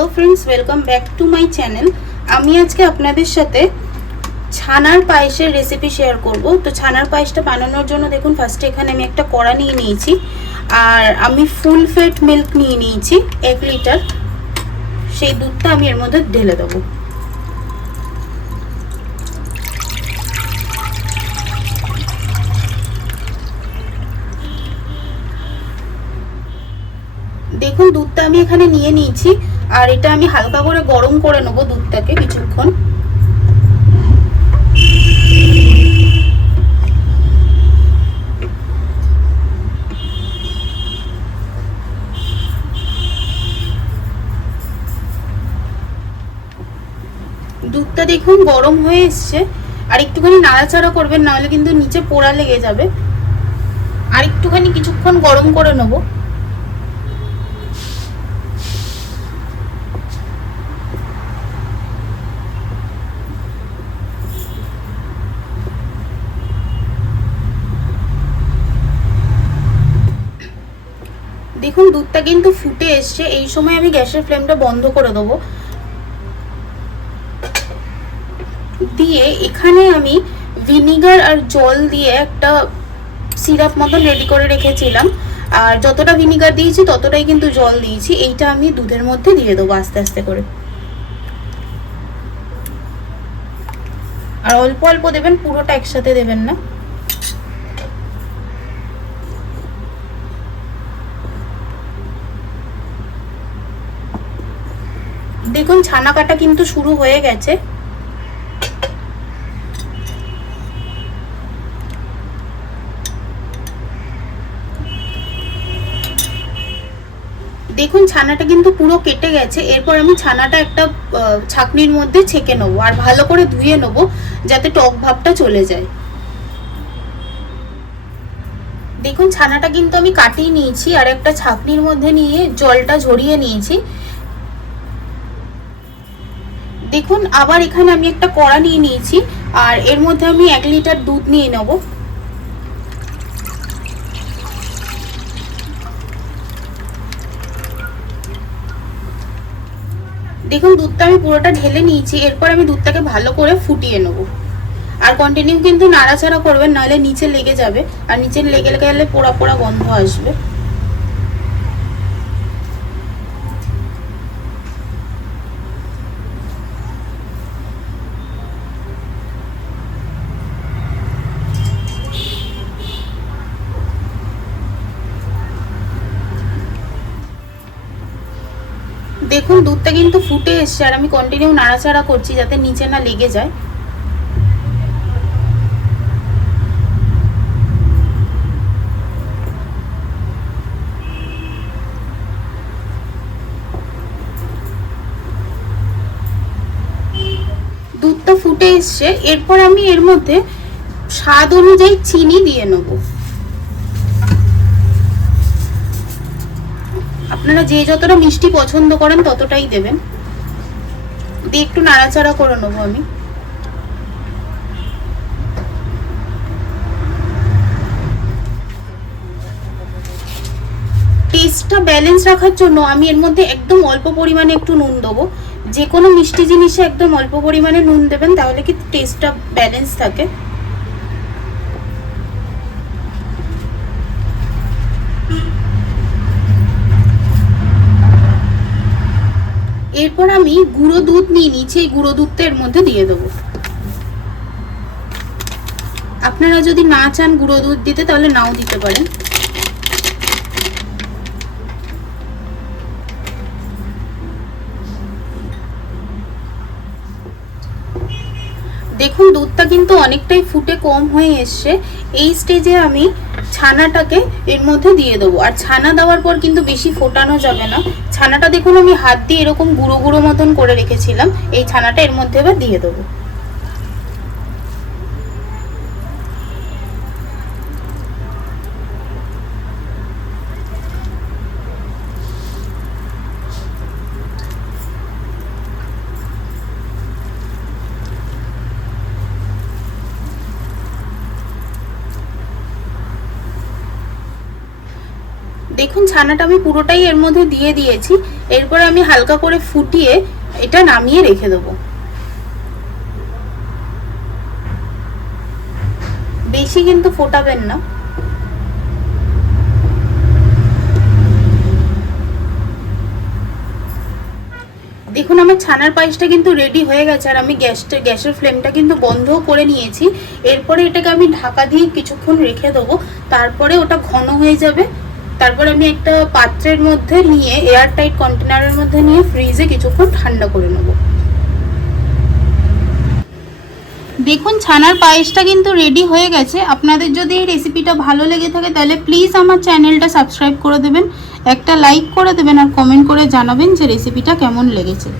Hello friends, welcome back to my channel. আমি আজকে আপনাদের সাথে ছানার পায়েসের রেসিপি শেয়ার করব। তো ছানার পায়েসটা বানানোর জন্য দেখুন, ফার্স্টে এখানে আমি একটা কড়া নিয়ে নিয়েছি, আর আমি ফুল ফেট মিল্ক নিয়ে নিয়েছি 1 লিটার। সেই দুধটা আমি এর মধ্যে ঢেলে দেবো। দেখুন, দুধটা আমি এখানে নিয়ে নিয়েছি, আর এটা আমি হালকা করে গরম করে নেবো দুধটাকে কিছুক্ষণ। দুধটা দেখুন গরম হয়ে এসছে, আর একটুখানি নাড়াচাড়া করবেন, নাহলে কিন্তু নিচে পোড়া লেগে যাবে। আর একটুখানি কিছুক্ষণ গরম করে নেব। দেখুন, দুধটা কিন্তু ফুটে এসছে। এই সময় আমি গ্যাসের ফ্লেমটা বন্ধ করে দেবো। দিয়ে এখানে আমি ভিনিগার আর জল দিয়ে একটা সিরাপ মতন রেডি করে রেখেছিলাম, আর যতটা ভিনিগার দিয়েছি ততটাই কিন্তু জল দিয়েছি। এইটা আমি দুধের মধ্যে দিয়ে দেবো আস্তে আস্তে করে, আর অল্প অল্প দেবেন, পুরোটা একসাথে দেবেন না। দেখুন, ছানা কাটা কিন্তু শুরু হয়ে গেছে। দেখুন, ছানাটা কিন্তু পুরো কেটে গেছে। এরপর আমি ছানাটা একটা ছাঁকনির মধ্যে ছেঁকে নেবো, আর ভালো করে ধুয়ে নেবো যাতে টক ভাবটা চলে যায়। দেখুন, ছানাটা কিন্তু আমি কাটিয়ে নিয়েছি, আর একটা ছাঁকনির মধ্যে নিয়ে জলটা ঝরিয়ে নিয়েছি। দেখুন, আবার এখানে আমি একটা কড়া নিয়ে নিয়েছি, আর এর মধ্যে আমি 1 লিটার দুধ নিয়ে নেব। দেখুন, দুধটা আমি পুরোটা ঢেলে নিয়েছি। এরপর আমি দুধটাকে ভালো করে ফুটিয়ে নেব, আর কন্টিনিউ কিন্তু নাড়াচাড়া করবেন, নাহলে নিচে লেগে যাবে, আর নিচে লেগে গেলে পোড়া পোড়া গন্ধ আসবে। দেখুন, দুধটা কিন্তু ফুটে এসছে, আর আমি কন্টিনিউ নাড়াচাড়া করছি যাতে নিচে না লেগে যায়। দুধটা ফুটে এসছে। এরপর আমি এর মধ্যে স্বাদ অনুযায়ী চিনি দিয়ে নেব। আপনারা যে যতটা মিষ্টি পছন্দ করেন ততটাই দেবেন। দিয়ে একটু নাড়াচাড়া করে নেবো আমি। টেস্টটা ব্যালেন্স রাখার জন্য আমি এর মধ্যে একদম অল্প পরিমাণে একটু নুন দেবো। যে কোনো মিষ্টি জিনিসে একদম অল্প পরিমাণে নুন দেবেন, তাহলে কি টেস্টটা ব্যালেন্স থাকে। এরপর আমি গুঁড়ো দুধ নিয়ে নিচ্ছি, এই গুঁড়ো দুধটা এর মধ্যে দিয়ে দেবো। আপনারা যদি না চান গুঁড়ো দুধ দিতে, তাহলে নাও দিতে পারেন। দেখুন, দুধটা কিন্তু অনেকটাই ফুটে কম হয়ে এসছে। এই স্টেজে আমি ছানাটাকে এর মধ্যে দিয়ে দেবো, আর ছানা দেওয়ার পর কিন্তু বেশি ফোটানো যাবে না। ছানাটা দেখুন আমি হাত দিয়ে এরকম গুঁড়ো গুঁড়ো মতন করে রেখেছিলাম, এই ছানাটা এর মধ্যে এবার দিয়ে দেবো। দেখুন ছানাটা আমি পুরোটাই এর মধ্যে দিয়ে দিয়েছি। এরপরে আমি হালকা করে ফুটিয়ে এটা নামিয়ে রেখে দেবো। বেশি কিন্তু ফোটাবেন না। দেখুন আমার ছানার পায়েসটা কিন্তু রেডি হয়ে গেছে, আর আমি গ্যাসের ফ্লেমটা কিন্তু বন্ধও করে নিয়েছি। এরপরে এটাকে আমি ঢাকা দিয়ে কিছুক্ষণ রেখে দেবো, তারপরে ওটা ঘন হয়ে যাবে। তারপরে আমি একটা পাত্রের মধ্যে নিয়ে, এয়ার টাইট কন্টেনারের মধ্যে নিয়ে ফ্রিজে কিছুক্ষণ ঠান্ডা করে নেব। দেখুন ছানার পায়েসটা কিন্তু রেডি হয়ে গেছে। আপনাদের যদি এই রেসিপিটা ভালো লেগে থাকে তাহলে প্লিজ আমার চ্যানেলটা সাবস্ক্রাইব করে দেবেন, একটা লাইক করে দেবেন, আর কমেন্ট করে জানাবেন যে রেসিপিটা কেমন লেগেছে।